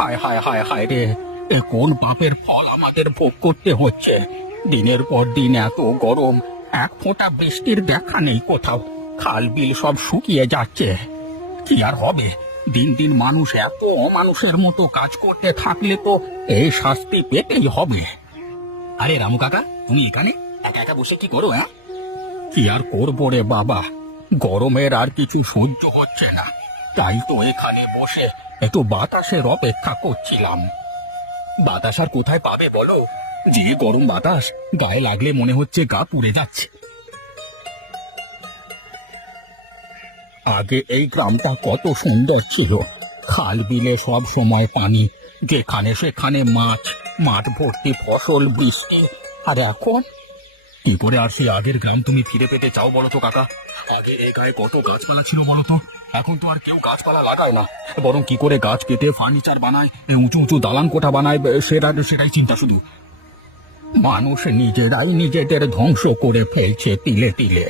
হায় হায় হায় হায় রে, এ কোন পাপের ফল আমাদের ভোগ করতে হচ্ছে। দিনের পর দিন এত গরম, এক ফোঁটা বৃষ্টির দেখা নেই কোথাও। খাল বিল সব শুকিয়ে যাচ্ছে। কি আর হবে, দিন দিন মানুষ এত অমানুষের মতো কাজ করতে থাকলে তো এই শাস্তি পেতেই হবে। আরে রামু কাকা, তুমি এখানে একা একা বসে কি করো? কি আর করবো রে বাবা, গরমের আর কিছু সহ্য হচ্ছে না, তাই তো এখানে বসে একটু বাতাসের অপেক্ষা করছিলাম। বাতাস আর কোথায় পাবে বলো, যে গরম বাতাস, গায়ে লাগলে মনে হচ্ছে গা পুড়ে যাচ্ছে। আগে এই গ্রামটা কত সুন্দর ছিল, খাল বিলে সব সময় পানি, যেখানে সেখানে মাছ, মাঠ ভর্তি ফসল, বৃষ্টি। আর এখন কি করে আর সেই আগের গ্রাম তুমি ফিরে পেতে চাও বলো তো কাকা? আগের এই গায়ে কত গাছপালা ছিল বলো তো, এখন তো আর কেউ গাছপালা লাগায় না, বরং কি করে গাছ কেটে ফার্নিচার বানায়, উঁচু উঁচু দালান কোঠা বানায়, সেটাই চিন্তা শুধু। মানুষ নিজেরাই নিজেদের ধ্বংস করে ফেলছে তিলে তিলে।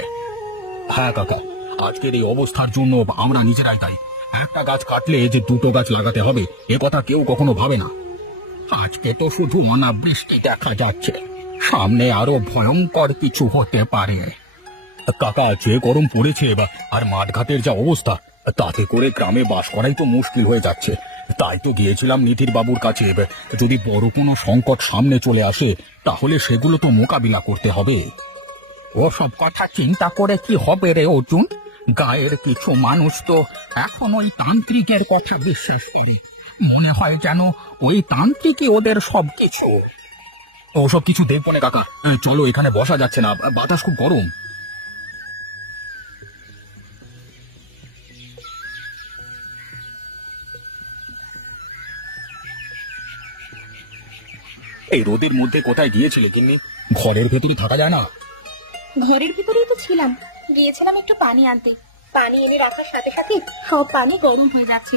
হ্যাঁ কাকা, আজকের এই অবস্থার জন্য আমরা নিজেরাই দায়ী। একটা গাছ কাটলে যে দুটো গাছ লাগাতে হবে, এ কথা কেউ কখনো ভাবে না। আজকে তো শুধু অনাবৃষ্টি দেখা যাচ্ছে, সামনে আরো ভয়ঙ্কর কিছু হতে পারে। কাকা, যে গরম পড়েছে আর মাঠঘাটের যা অবস্থা, তাতে করে গ্রামে বাস করাই তো মুশকিল হয়ে যাচ্ছে। তাই তো গিয়েছিলাম নিধির বাবুর কাছে, যদি বড় কোনো সংকট সামনে চলে আসে তাহলে সেগুলো তো মোকাবিলা করতে হবে। ওসব কথা চিন্তা করে কি হবে রে অর্জুন, গায়ের কিছু মানুষ তো এখন ওই তান্ত্রিকের কথা বিশ্বাস করি, মনে হয় যেন ওই তান্ত্রিকই ওদের সবকিছু। ওসব কিছু দেখবো না কাকা, চলো, এখানে বসা যাচ্ছে না, বাতাস খুব গরম। এই রোদের মধ্যে কোথায় গিয়েছিলে গিন্নি? ঘরের ভেতরে থাকা যায় না? ঘরের ভিতরেই তো ছিলাম, গিয়েছিলাম একটু পানি আনতে। পানি এনে রাখার সাথে সাথে সব পানি গরম হয়ে যাচ্ছে,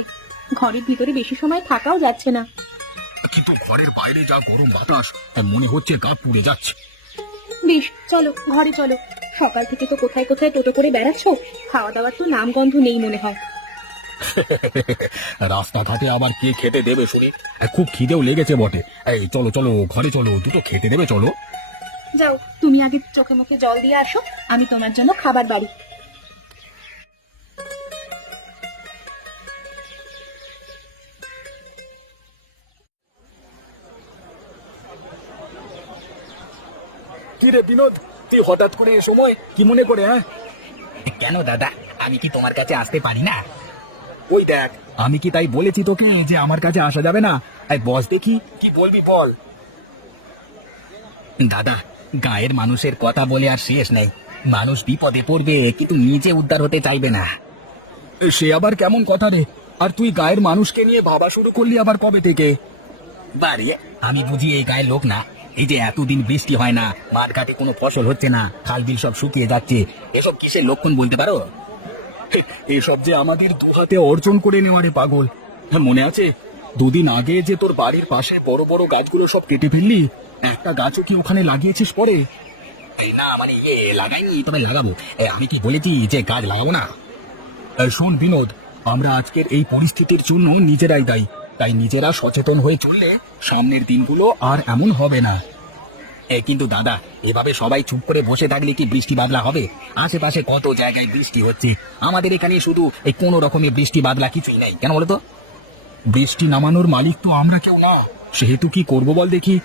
ঘরের ভিতরে বেশি সময় থাকাও যাচ্ছে না। কিন্তু ঘরের বাইরে যা গরম বাতাস, মনে হচ্ছে গা পুড়ে যাচ্ছে। বেশ, চলো ঘরে চলো। সকাল থেকে তো কোথায় কোথায় টোটো করে বেড়াচ্ছ, খাওয়া দাওয়ার তো নাম গন্ধ নেই মনে হয়। রাস্তাঘাটে আবার কে খেতে দেবে শুনি, খুব খিদেও লেগেছে বটে। এই চলো চলো, ঘরে চলো, দুটো খেতে দেবে, চলো। যাও, তুমি আগে চোখে মুখে জল দিয়ে আসো, আমি তোমার জন্য খাবার বাড়ি। কি রে বিনোদ, তুই হঠাৎ করে এ সময় কি মনে করে? কেন দাদা, আমি কি তোমার কাছে আসতে পারি না? ওই দেখ, আমি কি তাই বলেছি তোকে যে আমার কাছে আসা যাবে না? বস দেখি কি বলবি বল। দাদা, গায়ের মানুষের কথা বলে আর শেষ নেই। মানুষ বিপদে পড়বে কিন্তু নিজে উদ্ধার হতে চাইবে না। সে আবার কেমন কথা রে? আর তুই গায়ের মানুষকে নিয়ে ভাবা শুরু করলি আবার কবে থেকে? বাড়ি, আমি বুঝি এই গায়ের লোক না। এই যে এতদিন বৃষ্টি হয় না, মাঠ ঘাটে কোনো ফসল হচ্ছে না, খাল বিল সব শুকিয়ে যাচ্ছে, এসব কিসের লক্ষণ বলতে পারো? এসব যে আমাদের দু হাতে অর্জন করে নেওয়ারে পাগল। হ্যাঁ, মনে আছে দুদিন আগে যে তোর বাড়ির পাশে বড় বড় গাছগুলো সব কেটে ফেললি, একটা গাছও কি ওখানে লাগিয়েছিস পরে? না মানে লাগাইনি, তবে লাগাবো। আমি কি বলেছি যে গাছ লাগাবো না? শোন বিনোদ, আমরা আজকের এই পরিস্থিতির জন্য নিজেরাই দায়ী, তাই নিজেরা সচেতন হয়ে চললে সামনের দিনগুলো আর এমন হবে না। কিন্তু দাদা, এভাবে সবাই চুপ করে বসে থাকলে কি বৃষ্টি বাদলা হবে? আশেপাশে কত জায়গায় বৃষ্টি হচ্ছে, আমাদের এখানে শুধু এই কোনো রকমের বৃষ্টি বাদলা কিছুই নাই, কেন বলতো? বৃষ্টি নামানোর মালিক তো আমরা কেউ না, সেহেতু কি করব বল দেখি।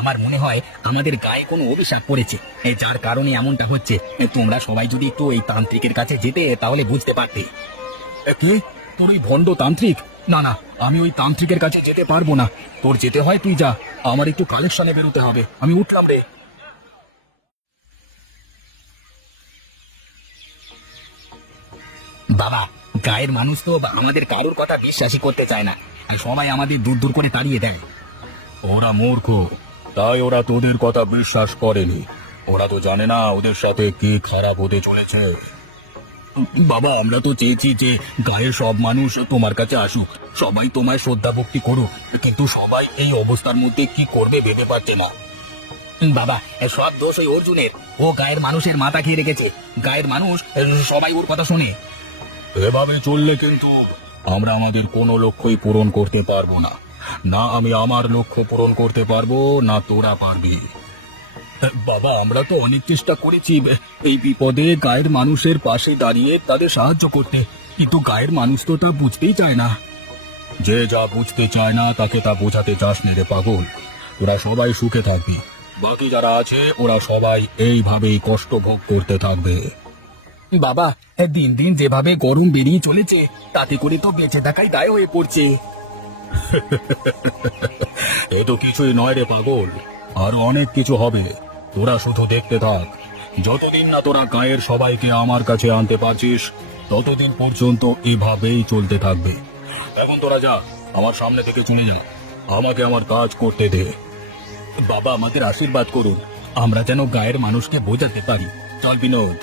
আমার মনে হয় আমাদের গায়ে কোনো অভিশাপ পড়েছে, যার কারণে এমনটা হচ্ছে। তোমরা সবাই যদি একটু এই তান্ত্রিকের কাছে যেতে তাহলে বুঝতে পারতে। কে? তোর ওই ভণ্ড তান্ত্রিক? না না, আমি ওই তান্ত্রিকের কাছে যেতে পারবো না। তোর যেতে হয় তুই যা, আমার একটু কালেকশনে বেরোতে হবে। আমি উঠলাম রে। বাবা, গায়ের মানুষ তো আমাদের কারোর কথা বিশ্বাসই করতে চায় না, আর সবাই আমাদের দূর দূর করে তাড়িয়ে দেয়। ওরা মূর্খ, তাই ওরা তোদের কথা বিশ্বাস করেনি। ওরা তো জানে না ওদের সাথে কি খারাপ হতে চলেছে। বাবা, আমরা তো চেয়েছি যে গায়ের সব মানুষ তোমার কাছে আসুক, সবাই তোমায় শ্রদ্ধা ভক্তি করুক, কিন্তু সবাই এই অবস্থার মধ্যে কি করবে ভেবে পাচ্ছে না। বাবা, সব দোষ ওই অর্জুনের। ও গায়ের মানুষের মাথা খেয়ে রেখেছে, গায়ের মানুষ সবাই ওর কথা শোনে। এভাবে চললে কিন্তু আমরা আমাদের কোনো লক্ষ্যই পূরণ করতে পারবো না। না আমি আমার লক্ষ্য পূরণ করতে পারবো, না তোরা পারবি। বাবা, আমরা তো অনেক চেষ্টা করেছি এই বিপদে গায়ের মানুষের পাশে দাঁড়িয়ে তাদের সাহায্য করতে, কিন্তু গায়ের মানুষ তো তা বুঝতেই চায় না। যে যা বুঝতে চায় না তাকে তা বোঝাতে চাস না রে পাগল। ওরা সবাই সুখে থাকবি, বাকি যারা আছে ওরা সবাই এইভাবেই কষ্ট ভোগ করতে থাকবে। বাবা, দিন দিন যেভাবে গরম বেরিয়ে চলেছে তাতে করে তো বেঁচে থাকাই দায় হয়ে পড়ছে। এ তো কিছুই নয় রে পাগল, আর অনেক কিছু হবে। তোরা শুধু দেখতে থাক। যতদিন না তোরা গায়ের সবাইকে আমার কাছে আনতে পারছিস ততদিন পর্যন্ত এভাবেই চলতে থাকবে। এখন তোরা যা, আমার সামনে থেকে চলে যা, আমাকে আমার কাজ করতে দে। বাবা, আমাদের আশীর্বাদ করুন, আমরা যেন গায়ের মানুষকে বোঝাতে পারি। চল বিনোদ।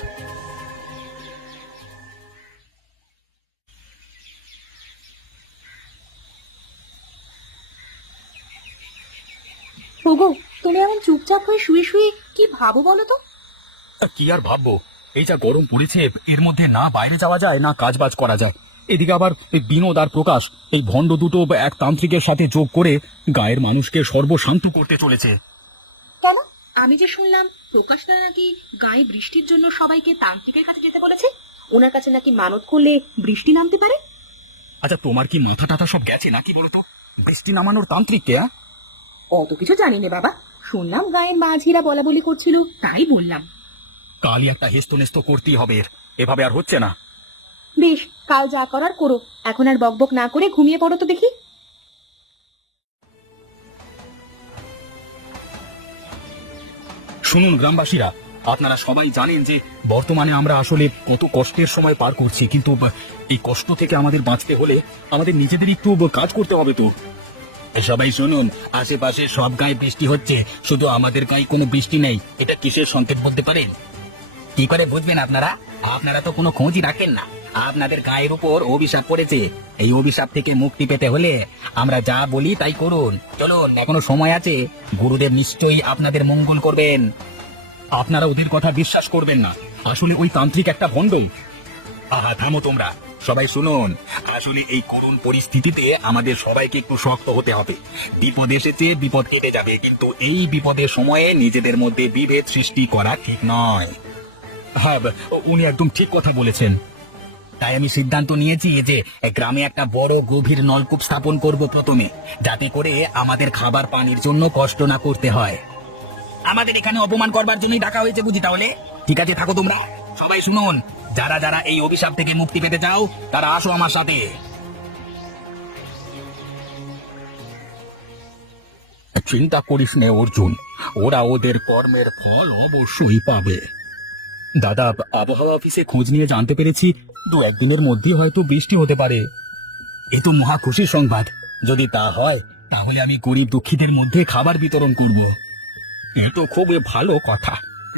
ওগো, তুমি এমন চুপচাপ হয়ে শুয়ে শুয়ে কি ভাবো বলো তো? কি আর ভাববো, এই যা গরম পড়েছে এর মধ্যে না বাইরে যাওয়া যায় না কাজ বাজ করা যায়। এদিকে আবার এই বিনোদ আর প্রকাশ এই ভণ্ড দুটো এক তান্ত্রিকের সাথে যোগ করে গায়ের মানুষকে সর্বশান্ত করতে চলেছে। কেন? আমি যে শুনলাম প্রকাশটা নাকি গায়ে বৃষ্টির জন্য সবাইকে তান্ত্রিকের কাছে যেতে বলেছে, ওনার কাছে নাকি মানত করলে বৃষ্টি নামতে পারে। আচ্ছা, তোমার কি মাথা টাথা সব গেছে নাকি বলতো? বৃষ্টি নামানোর তান্ত্রিককে? অত কিছু জানি না বাবা, শুনলাম গায়ের মাঝিরা বলা বলি করছিল তাই বললাম। কালই একটা হেস্তনেস্ত করতেই হবে, এভাবে আর হচ্ছে না। বেশ, কাল যা করার করো, এখন আর বকবক না করে ঘুমিয়ে পড়ো তো দেখি। শুনুন গ্রামবাসীরা, আপনারা সবাই জানেন যে বর্তমানে আমরা আসলে কত কষ্টের সময় পার করছি, কিন্তু এই কষ্ট থেকে আমাদের বাঁচতে হলে আমাদের নিজেদের একটু কাজ করতে হবে। তো সবাই শুনুন, আশেপাশে সব গায়ে বৃষ্টি হচ্ছে, শুধু আমাদের গায়ে কোনো বৃষ্টি নেই। এটা কিসের সংকেত বলতে পারেন? কি করে বুঝবেন আপনারা? আপনারা তো কোনো খোঁজই রাখেন না। আপনাদের গায়ের উপর অভিশাপ পড়েছে। এই অভিশাপ থেকে মুক্তি পেতে হলে আমরা যা বলি তাই করুন। চলুন, এখনো সময় আছে, গুরুদেব নিশ্চয়ই আপনাদের মঙ্গল করবেন। আপনারা ওদের কথা বিশ্বাস করবেন না, আসলে ওই তান্ত্রিক একটা ভণ্ড। আহা, থামো তোমরা, সবাই শুনুন। আসলে এই করুণ পরিস্থিতিতে আমাদের সবাইকে একটু শক্ত হতে হবে। বিপদ এসেছে, বিপদ কেটে যাবে, কিন্তু এই বিপদের সময়ে নিজেদের মধ্যে বিভেদ সৃষ্টি করা ঠিক নয়। হ্যাঁ, উনি একদম ঠিক কথা বলেছেন। তাই আমি সিদ্ধান্ত নিয়েছি যে গ্রামে একটা বড় গভীর নলকূপ স্থাপন করব প্রথমে, যাতে করে আমাদের খাবার পানির জন্য কষ্ট না করতে হয়। আমাদের এখানে অপমান করবার জন্যই ডাকা হয়েছে বুঝি? তাহলে ঠিক আছে, থাকো তোমরা। সবাই শুনুন, যারা যারা এই অভিশাপ থেকে মুক্তি পেতে চাও তারা আসো আমার সাথে। চিন্তা করিস নে অর্জুন, ওরা ওদের কর্মের ফল অবশ্যই পাবে। দাদা, আবহাওয়া অফিসে খোঁজ নিয়ে জানতে পেরেছি 2-1 দিনের মধ্যে হয়তো বৃষ্টি হতে পারে। এ তো মহা খুশির সংবাদ। যদি তা হয় তাহলে আমি গরিব দুঃখীদের মধ্যে খাবার বিতরণ করব। এ তো খুবই ভালো কথা।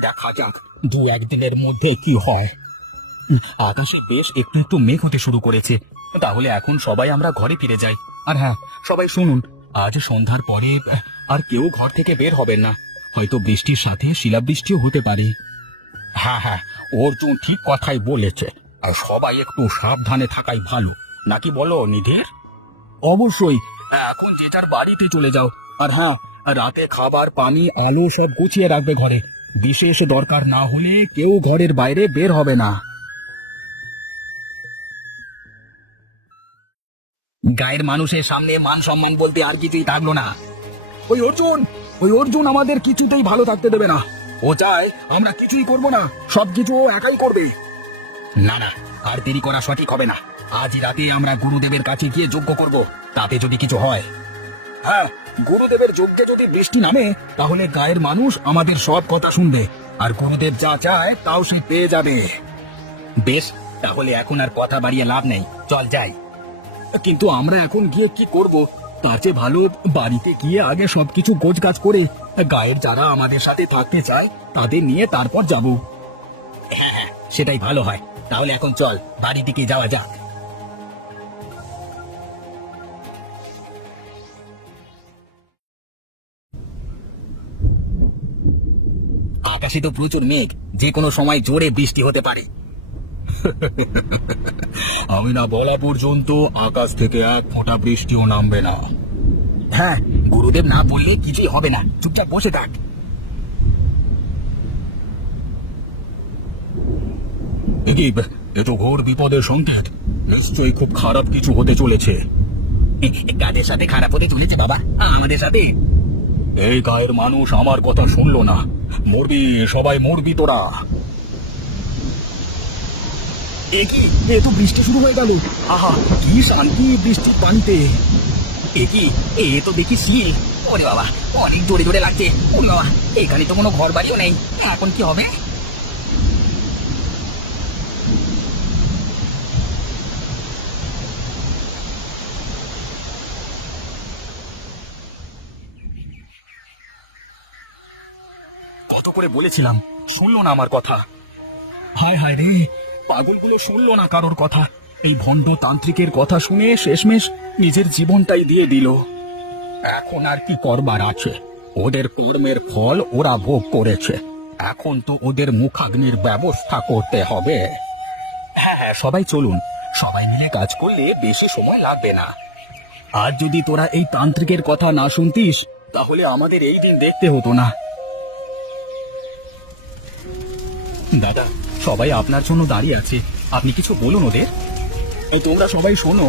দেখা যাক 2-1 দিনের মধ্যে কি হয়। আকাশে বেশ একটু একটু মেঘ হতে শুরু করেছে, তাহলে এখন সবাই আমরা ঘরে ফিরে যাই। আর হ্যাঁ, সবাই শুনুন, আজ সন্ধ্যার পরে আর কেউ ঘর থেকে বের হবেন না। হয়তো বৃষ্টির সাথে শিলাবৃষ্টিও হতে পারে। হ্যাঁ হ্যাঁ, অর্জুন ঠিক কথাই বলেছে। আর সবাই একটু সাবধানে থাকাই ভালো, নাকি বলো নিধের? অবশ্যই, এখন যে যার বাড়িতে চলে যাও। আর হ্যাঁ, রাতে খাবার পানি আলো সব গুছিয়ে রাখবে ঘরে। বিশেষ দরকার না হলে কেউ ঘরের বাইরে বের হবে না। গায়ের মানুষের সামনে মান সম্মান বলতে আর কিছুই থাকলো না। ওই অর্জুন আমাদের কিছুতেই ভালো থাকতে দেবে না। ও চায় আমরা কিছুই করব না, সবকিছু ও একাই করবে। না না, আর দেরি করা সঠিক হবে না। আজ রাতে আমরা গুরুদেবের কাছে গিয়ে যজ্ঞ করব, তাতে যদি কিছু হয়। হ্যাঁ, গুরুদেবের যজ্ঞে যদি বৃষ্টি নামে তাহলে গায়ের মানুষ আমাদের সব কথা শুনবে, আর গুরুদেব যা চায় তাও সে পেয়ে যাবে। বেশ, তাহলে এখন আর কথা বাড়িয়ে লাভ নেই, চল যাই। কিন্তু আমরা এখন গিয়ে কি করব? তার চেয়ে ভালো বাড়িতে গিয়ে আগে সবকিছু গোছগাছ করে গায়ের যারা আমাদের সাথে থাকতে চায় তাদের নিয়ে তারপর যাব। হ্যাঁ হ্যাঁ, সেটাই ভালো হয়। তাহলে এখন চল বাড়ি দিকে যাওয়া যাক। আকাশে তো প্রচুর মেঘ, যে কোনো সময় জোরে বৃষ্টি হতে পারে। আমি না বলা পর্যন্ত আকাশ থেকে এক ফোঁটা বৃষ্টিও নামবে না। হ্যাঁ, গুরুদেব না বললে কিছুই হবে না, চুপচাপ বসে থাক। কি, এ তো ঘোর বিপদের সংকেত। নিশ্চয়ই খুব খারাপ কিছু হতে চলেছে। কাদের সাথে খারাপ হতে চলেছে বাবা? আমাদের সাথে। এই গায়ের মানুষ আমার কথা শুনলো না। মরবি, সবাই মরবি তোরা। এ কি, এ তো বৃষ্টি শুরু হয়ে গেল। আহা, কি শান্তি বৃষ্টির পানিতে। এ কি, এ তো দেখি শিল। ওরে বাবা, অনেক জোরে জোরে লাগছে। ওরে বাবা, এখানে তো কোনো ঘর বাড়িও নেই। এখন কি হবে? কত করে বলেছিলাম, শুনলো না আমার কথা। হায় হায় রে, পাগলগুলো শুনলো না কারোর কথা। এই ভণ্ড তান্ত্রিকের কথা শুনে শেষমেশ নিজের জীবনটাই দিয়ে দিল। এখন আর কি করবার আছে? ওদের কর্মের ফল ওরা ভোগ করেছে। এখন তো ওদের মুখাগ্নির ব্যবস্থা করতে হবে। হ্যাঁ হ্যাঁ, সবাই চলুন। সবাই মিলে কাজ করলে বেশি সময় লাগবে না। আজ যদি তোরা এই তান্ত্রিকের কথা না শুনতিস, তাহলে আমাদের এই দিন দেখতে হতো না। দাদা, সবাই আপনার জন্য দাঁড়িয়ে আছে, আপনি কিছু বলুন ওদের। তোমরা সবাই শোনো,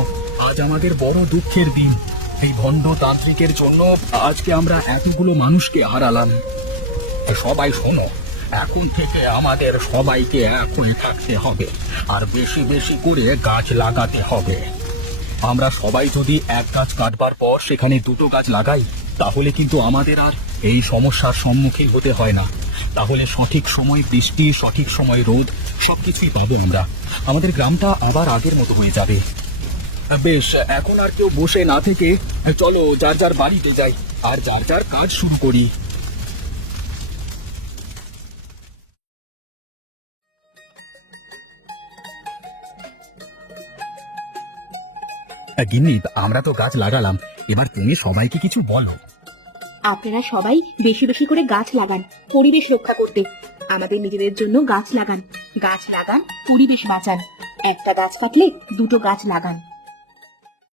আজ আমাদের বড় দুঃখের দিন। এই ভণ্ড তান্ত্রিকের জন্য আজকে আমরা এতগুলো মানুষকে হারালাম। সবাই শোনো, এখন থেকে আমাদের সবাইকে এক হয়ে থাকতে হবে, আর বেশি বেশি করে গাছ লাগাতে হবে। আমরা সবাই যদি এক গাছ কাটবার পর সেখানে দুটো গাছ লাগাই, তাহলে কিন্তু আমাদের আর এই সমস্যার সম্মুখীন হতে হয় না। তাহলে সঠিক সময় বৃষ্টি, সঠিক সময় রোদ, সবকিছুই পাবো আমরা। আমাদের গ্রামটা আবার আগের মতো হয়ে যাবে। বেশ, এখন আর কেউ বসে না থেকে চলো যার যার বাড়িতে যাই, আর যার যার কাজ শুরু করি। গিন্নি, আমরা তো গাছ লাগালাম, এবার তুমি সবাইকে কিছু বলো। আপনারা সবাই বেশি বেশি করে গাছ লাগান, পরিবেশ রক্ষা করতে। আমাদের নিজেদের জন্য গাছ লাগান, গাছ লাগান, পরিবেশ বাঁচান। একটা গাছ কাটলে দুটো গাছ লাগান।